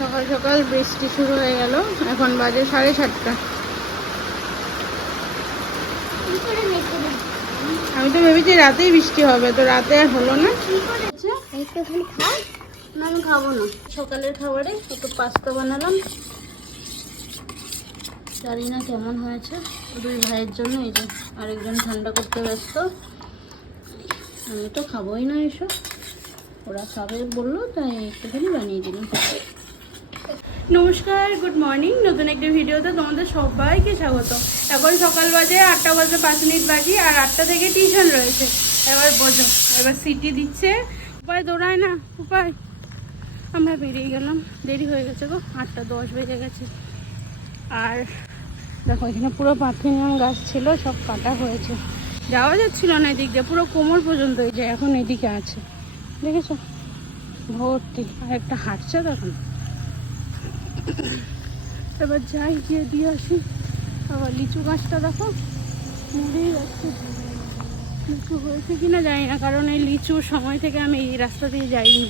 সকাল সকাল বৃষ্টি শুরু হয়ে গেল। এখন বাজে সাড়ে সাতটা? আমি তো ভেবেছি রাতেই বৃষ্টি হবে, তো রাতে আর হলো না। আমি খাব না। সকালের খাবারে একটু পাস্তা বানালাম। জানি না কেমন হয়েছে। দুই ভাইয়ের জন্য এই যে আরেকজন ঠান্ডা করতে ব্যস্ত। আমি তো খাবোই না এসব। ওরা খাবে বলল, তাই একটুখানি বানিয়ে দিলাম। নমস্কার গুড মর্নিং নতুন একটি ভিডিওতে তোমাদের সবাইকে স্বাগত। এখন সকাল বাজে, আটটা বাজে পাঁচ মিনিট বাকি, আর আটটা থেকে টিউশন রয়েছে। এবার বোঝো, এবার সিটি দিচ্ছে। উপায় দৌড়ায় না, উপায়। আমরা বেরিয়ে গেলাম, দেরি হয়ে গেছে গো, আটটা দশ বেজে গেছে। আর দেখো, এখানে পুরো পাথিনিয়াম গাছ ছিল, সব কাটা হয়েছে। যাওয়া যাচ্ছিল না এদিক দিয়ে, পুরো কোমর পর্যন্ত এই যে এখন এদিকে আছে। দেখেছ? ভর্তি, আর একটা হাঁটছে তখন এবার যাই গিয়ে দিয়ে আসি। আবার লিচু গাছটা দেখো মরেই যাচ্ছে। লিচু হয়েছে কি না জানি না, কারণ এই লিচুর সময় থেকে আমি এই রাস্তা দিয়ে যাইনি।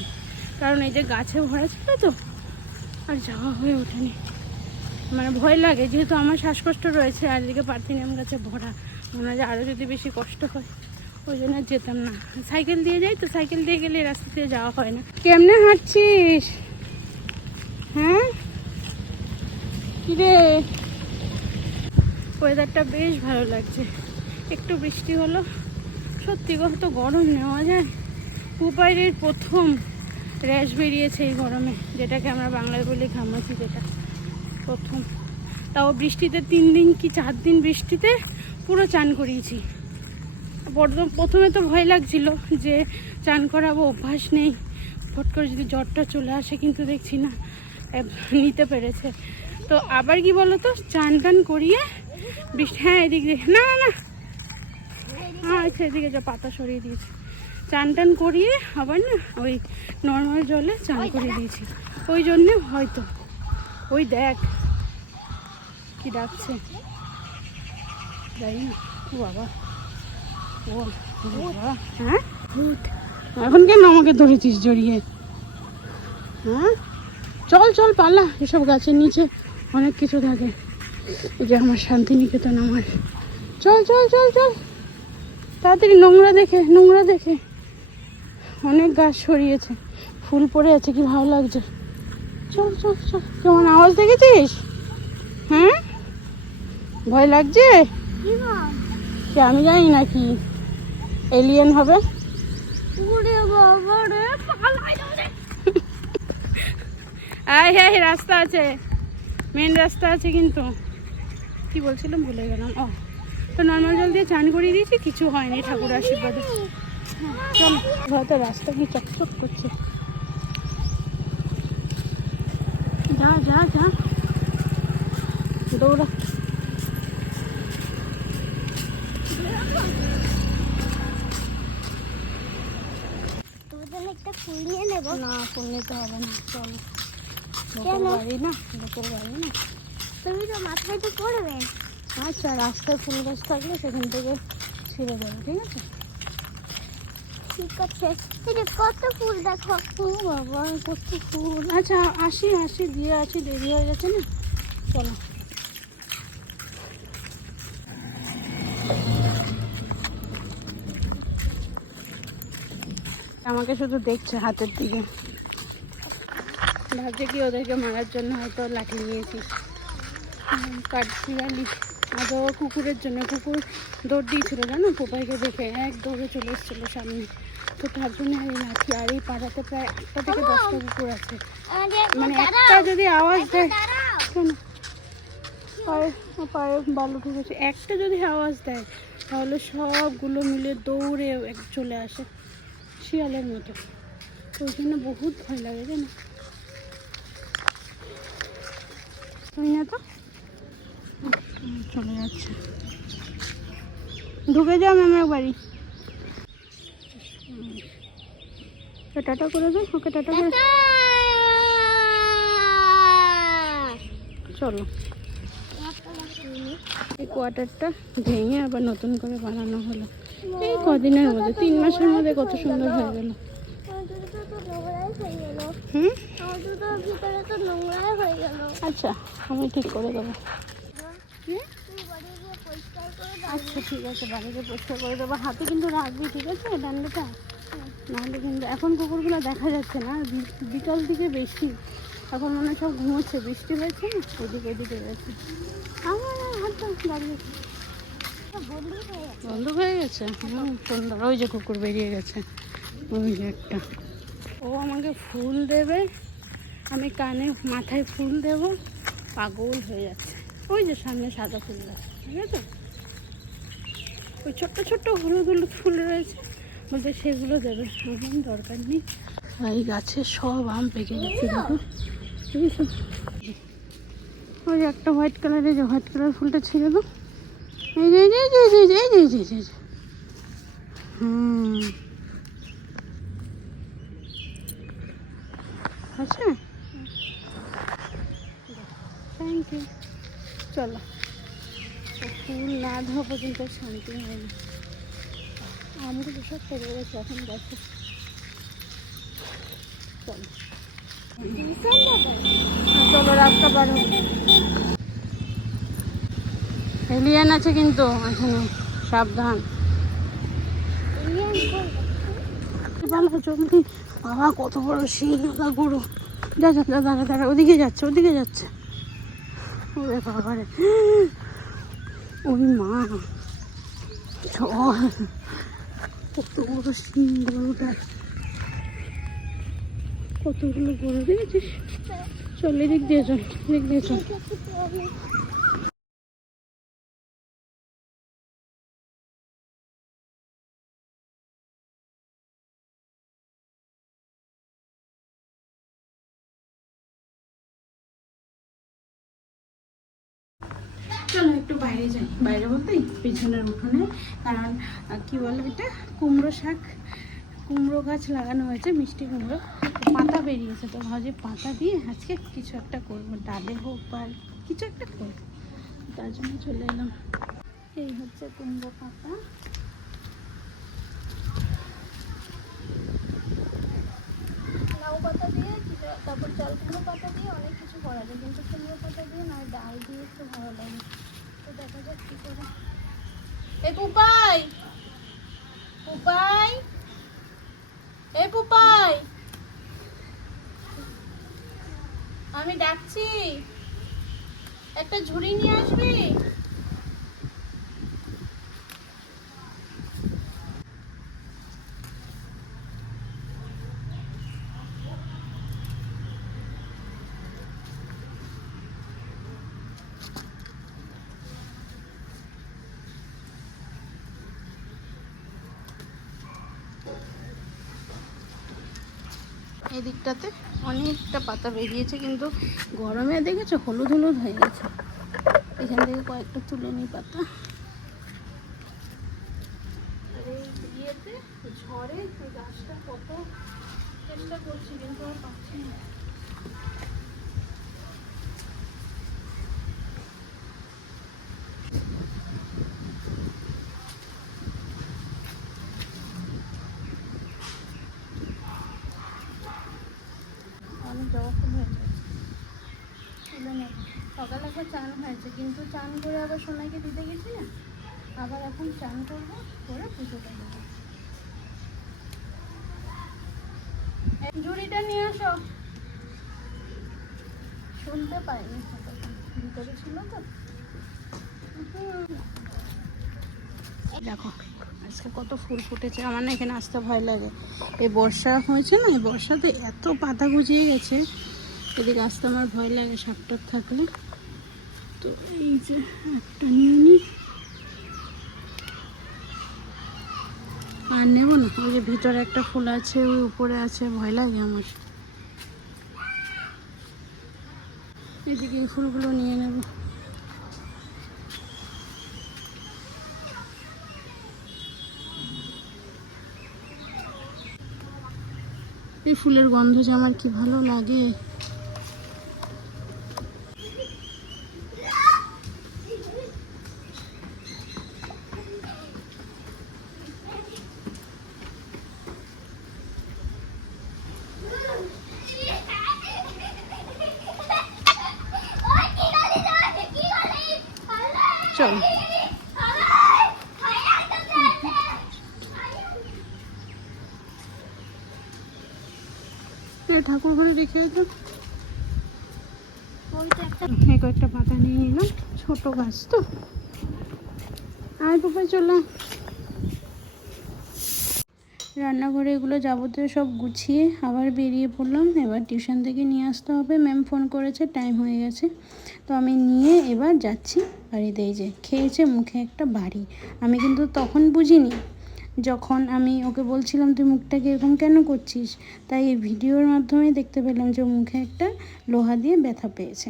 কারণ এই যে গাছে ভরা ছিল তো, আর যাওয়া হয়ে ওঠেনি। মানে ভয় লাগে, যেহেতু আমার শ্বাসকষ্ট রয়েছে, আর এদিকে পার্থিনিয়াম গাছে ভরা। মনে হয় আরও যদি বেশি কষ্ট হয়, ওই জন্য যেতাম না। সাইকেল দিয়ে যাই তো, সাইকেল দিয়ে গেলে রাস্তা দিয়ে যাওয়া হয় না। কেমনে হাঁটছিস? হ্যাঁ? কিরে ওয়েদারটা বেশ ভালো লাগছে। একটু বৃষ্টি হলো। সত্যি কত গরম নেওয়া যায়। উপায়ের প্রথম র্যাশ বেরিয়েছে এই গরমে, যেটাকে আমরা বাংলায় বলি ঘামাচি যেটা, প্রথম। তাও বৃষ্টিতে তিন দিন কি চার দিন বৃষ্টিতে পুরো চান করিয়েছি। প্রথম- প্রথমে তো ভয় লাগছিল যে চান করাবো, অভ্যাস নেই। ফট করে যদি জ্বরটা চলে আসে, কিন্তু দেখছি না নিতে পেরেছে। তো আবার কি বলো তো চান টান করিয়ে বৃষ্টি হ্যাঁ এদিক দিয়ে না না হ্যাঁ আচ্ছা এদিকে যা, পাতা সরিয়ে দিয়েছি। চান টান করিয়ে আবার না ওই নর্মাল জলে চান করিয়ে দিয়েছি। ওই জন্যে হয়তো। ওই দেখ। কি ডাকছে? যাই না ও বাবা। ও বাবা। হ্যাঁ? এখন কেন আমাকে ধরেছিস জড়িয়ে? হ্যাঁ? চল চল, পালা। এসব গাছের নিচে। অনেক কিছু থাকে। এই যে আমার শান্তিনিকেতন আমার। চল চল চল চল। তাড়াতাড়ি নোংরা দেখে নোংরা দেখে। অনেক গাছ সরিয়েছে ফুল পড়ে আছে কি ভালো লাগছে। চল চল চল। কেমন আওয়াজ দেখেছিস? হ্যাঁ? ভয় লাগছে? কি আমি জানি নাকি এলিয়েন হবে। আয় হ্যাঁ রাস্তা আছে। মেন রাস্তা আছে কিন্তু কি বলছিলাম ভুলে গেলাম ও তো নর্মাল জল দিয়ে চান করিয়ে দিয়েছি কিছু হয়নি ঠাকুর আশীর্বাদে। চল হয়তো রাস্তা কি চকচক করছে। যা যা যা। দৌড়া। একটা ফুল নিয়ে নেব। না ফুল নিতে হবে না চল? বাড়ি না লোকের বাড়ি না তুমি তো আচ্ছা রাস্তায় ফুল গাছ থাকলে সেখান থেকে ছিঁড়ে দেবে ঠিক আছে ঠিক আছে কত ফুল বাবা কত ফুল আচ্ছা আসি দিয়ে দেরি হয়ে গেছে না? আমাকে শুধু দেখছে হাতের দিকে। ভাবছে কি ওদেরকে মারার জন্য হয়তো লাঠি নিয়েছি। কাটছি আলি আদৌ কুকুরের জন্য কুকুর দৌড় দিয়েছিল জানো? পোপাইকে দেখে এক দৌড়ে চলে এসেছিল সামনে। তো তার জন্য এই লাঠি আর এই পাড়াতে প্রায় আটটা থেকে দশটা কুকুর আছে। মানে একটা যদি আওয়াজ দেয় শোনো। পায়ে পায়ে বালু ঢুকেছে। একটা যদি আওয়াজ দেয় তাহলে সবগুলো মিলে দৌড়ে চলে আসে শিয়ালের মতো। তো ওই জন্য বহুত ভয় লাগে জানো? তুই না তো চলে যাচ্ছে। ঢুকে যাও ম্যামের বাড়ি। টাটা করে দে ওকে টাটা করে চলো। এই কোয়ার্টারটা ভেঙে আবার নতুন করে বানানো হলো। এই কদিনের মধ্যে, তিন মাসের মধ্যে কত সুন্দর হয়ে গেল। হুম? আচ্ছা আমি ঠিক করে দেবো। আচ্ছা ঠিক আছে বাড়িতে পরিষ্কার করে দেবো। হাতে কিন্তু রাখবি, ঠিক আছে ডান্ডাটা? নাহলে কিন্তু এখন কুকুরগুলো দেখা যাচ্ছে না বিকাল দিকে বেশি। এখন মনে সব ঘুমোচ্ছে, বৃষ্টি হয়েছে না? ওদিক, ওদিকে গেছে। আমার হাতটা দাঁড়িয়েছে বন্ধু হয়ে গেছে বন্ধ হয়ে গেছে? হুম সুন্দর ওই যে কুকুর বেরিয়ে গেছে। ওই যে একটা। ও আমাকে ফুল দেবে। আমি কানে মাথায় ফুল দেব, পাগল হয়ে যাচ্ছে। ওই যে সামনে সাদা ফুল গাছ, ঠিক আছে? ওই ছোট্ট ছোট্ট হলুদ হলুদ ফুল রয়েছে বলতে সেগুলো দেবে। এখন দরকার নেই। এই গাছে সব আম পেকে গেছে, দেখো। ওই একটা হোয়াইট কালারের যে হোয়াইট কালার ফুলটা ছিঁড়ে দাও এই যে এই যে এই যে এই যে এই যে এই যে হুম। আছে থ্যাংক ইউ চলো। ফুল না ধোয়া পর্যন্ত শান্তি হয় না আমগুলো সব পড়ে গেছে এখন দেখো। চলো। হ্যাঁ, চলো রাস্তা পার হোক এলিয়ান আছে কিন্তু এখানে সাবধান। জলদি বাবা কত বড় শিলনোড়া গরু যা যা দাঁড়া দাঁড়া ওদিকে যাচ্ছে ওদিকে যাচ্ছে। ওরে বাবা ওই মা। চল কত বড় শিং গরুটা কতগুলো গরু দেখেছিস? চল এদিক দিয়ে চল, এদিক দিয়ে চল। চলো একটু বাইরে যাই। বাইরে বলতে পিছনের উঠোনে, কারণ কি বলে এটা? কুমড়ো শাক, কুমড়ো গাছ লাগানো হয়েছে, মিষ্টি কুমড়ো। পাতা বেরিয়েছে, তো ভাবছি পাতা দিয়ে আজকে কিছু একটা করব, ডালে হোক বা কিছু একটা করব। তার জন্য চলে এলাম। এই হচ্ছে কুমড়ো পাতা লাউ পাতা দিয়ে কিছু- তারপর জল কুমড়ো পাতা দিয়ে অনেক কিছু করা যায়, কিন্তু কুমড়ো পাতা দিয়ে নয় ডাল দিয়ে একটু ভালো লাগে। তো দেখা যাক কী করে। এ পুপাই! পুপাই! এ পুপাই! আমি ডাকছি। একটা ঝুড়ি নিয়ে আসবি? এই দিকটাতে অনেকটা পাতা বেরিয়েছে, কিন্তু গরমে দেখেছ হলুদ হলুদ হয়ে গেছে। এখান থেকে কয়েকটা তুলে নিই পাতা। ঝড়ে গাছটা কত চেষ্টা করছি, কিন্তু আর পাচ্ছি না অনেক জবা ফুল হয়েছে তুলে নেব সকালে একবার চান হয়েছে, কিন্তু চান করে আবার সোনাইকে দিতে গেছি না। আবার এখন চান করব করে পুজোটা এই ঝুড়িটা নিয়ে আসো। শুনতে পাইনি। ভিতরে ছিল তো। দেখো, আজকে কত ফুল ফুটেছে। আমার না এখানে আসতে ভয় লাগে। এই বর্ষা হয়েছে না, এই বর্ষাতে এত পাতা গুজিয়ে গেছে। এদিকে আসতে আমার ভয় লাগে সাপ টাপ থাকলে। তো এই যে একটা নিয়ে নিই আর নেব না, ওই যে ভিতরে একটা ফুল আছে, ওই উপরে আছে, ভয় লাগে আমার। এদিকে এই ফুলগুলো নিয়ে নেব। এই ফুলের গন্ধ যে আমার কি ভালো লাগে চল ঠাকুর ঘরে রেখে এই কয়েকটা পাতা নিয়ে নিলাম ছোট গাছ তো। আর পাপা চলো রান্নাঘরে এগুলো যাবতীয় সব গুছিয়ে আবার বেরিয়ে পড়লাম। এবার টিউশন থেকে নিয়ে আসতে হবে। ম্যাম ফোন করেছে টাইম হয়ে গেছে। তো আমি নিয়ে এবার যাচ্ছি বাড়িতে। এই যে খেয়েছে মুখে একটা বাড়ি। আমি কিন্তু তখন বুঝিনি যখন আমি ওকে বলছিলাম, তুই মুখটাকে এরকম কেন করছিস? তাই এই ভিডিওর মাধ্যমে দেখতে পেলাম যে মুখে একটা লোহা দিয়ে ব্যথা পেয়েছে।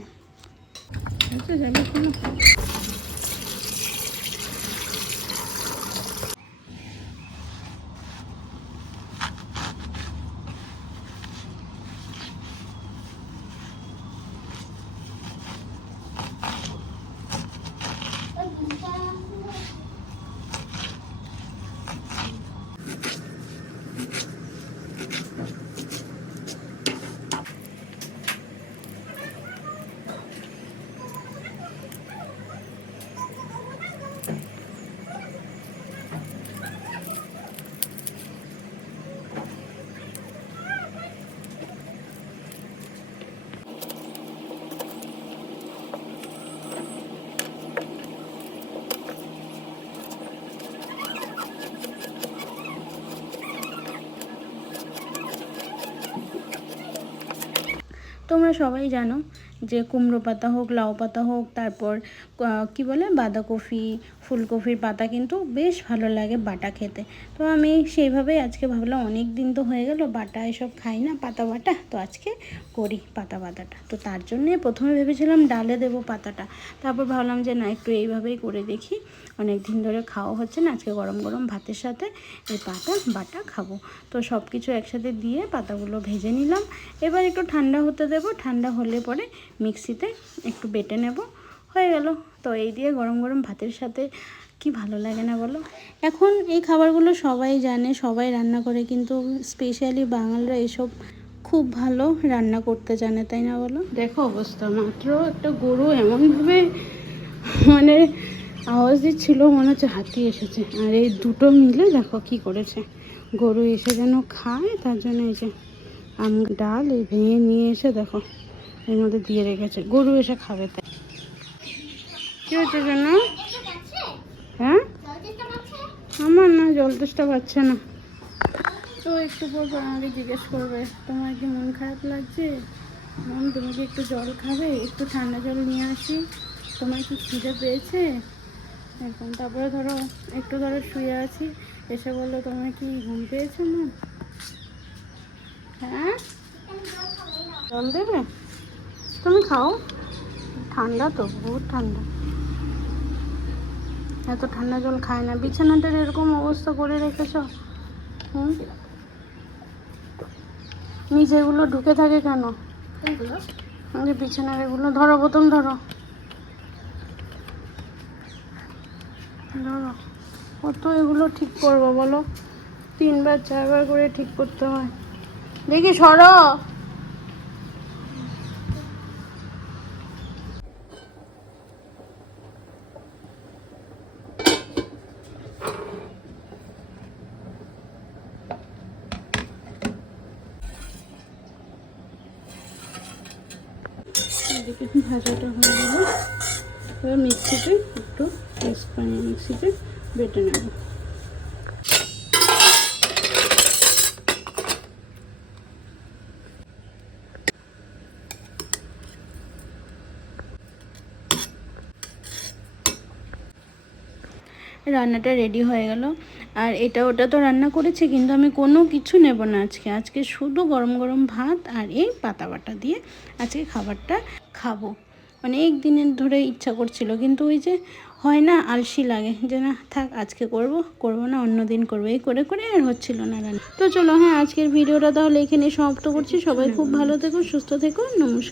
তোমরা সবাই জানো যে কুমড়ো পাতা হোক, লাউ পাতা হোক, তারপর কি বলে, বাঁধাকপি, ফুলকপির পাতা কিন্তু বেশ ভালো লাগে বাটা খেতে। তো আমি সেইভাবেই আজকে ভাবলাম অনেক দিন তো হয়ে গেল, বাটা এসব খাই না, পাতা বাটা। তো আজকে করি পাতা বাটাটা। তো তার জন্যে প্রথমে ভেবেছিলাম ডালে দেবো পাতাটা। তারপর ভাবলাম যে না, একটু এইভাবেই করে দেখি। অনেক দিন ধরে খাওয়া হচ্ছে না, আজকে গরম গরম ভাতের সাথে এই পাতা বাটা খাব। তো সব কিছু একসাথে দিয়ে পাতাগুলো ভেজে নিলাম। এবার একটু ঠান্ডা হতে দেবো। ঠান্ডা হলে পরে মিক্সিতে একটু বেটে নেব। হয়ে গেল। তো এই দিয়ে গরম গরম ভাতের সাথে কি ভালো লাগে না বলো? এখন এই খাবারগুলো সবাই জানে, সবাই রান্না করে, কিন্তু স্পেশালি বাঙালরা এসব খুব ভালো রান্না করতে জানে, তাই না বলো? দেখো অবস্থা, মাত্র একটা গরু এমনভাবে মানে আওয়াজ দিচ্ছিল, মনে হচ্ছে হাতি এসেছে। আর এই দুটো মিলে দেখো কি করেছে। গরু এসে যেন খায়, তার জন্য এই যে আম ডাল এই ভেঙে নিয়ে এসে দেখো এর মধ্যে দিয়ে রেখেছে। গরু এসে খাবে তাই। কি হচ্ছে জন্য হ্যাঁ? আমার না, জল তেষ্টা পাচ্ছে না। তো একটু পর আমাকে জিজ্ঞেস করবে, তোমার কি মন খারাপ লাগছে? মন, তুমি কি একটু জল খাবে? একটু ঠান্ডা জল নিয়ে আসি। তোমার কি খিদে পেয়েছে? এরকম তারপরে ধরো, একটু ধরো শুয়ে আছি। এসে বলল, তোমার কি ঘুম পেয়েছে মন হ্যাঁ? জল দেবে? তুমি খাও। ঠান্ডা তো বহুত ঠান্ডা। এত ঠান্ডা জল খায় না। বিছানাটার এরকম অবস্থা করে রেখেছ? হুম? নিচেগুলো ঢুকে থাকে কেন? যে বিছানার এগুলো ধরো বোতল ধরো। ধরো। কত এগুলো ঠিক করব বলো? তিনবার চারবার করে ঠিক করতে হয়। দেখি সরো এদিকে ভাজাটা হয়ে গেল। এবার মিক্সিতে একটু মিক্স করে মিক্সিতে বেটে নেব। রান্নাটা রেডি হয়ে গেল। আর এটা ওটা তো রান্না করেছে, কিন্তু আমি কোনো কিছু নেব না আজকে। আজকে শুধু গরম গরম ভাত আর এই পাতা বাটা দিয়ে আজকে খাবারটা খাব। অনেক দিনের ধরে ইচ্ছা করছিল, কিন্তু ওই যে হয় না, আলসি লাগে যে না, থাক, আজকে করব করব না, অন্য দিন করব। এই করে করে আর হচ্ছিল না রান্না তো চলো হ্যাঁ আজকের ভিডিওটা তাহলে এখানে সমাপ্ত করছি। সবাই খুব ভালো থেকো, সুস্থ থেকো, নমস্কার।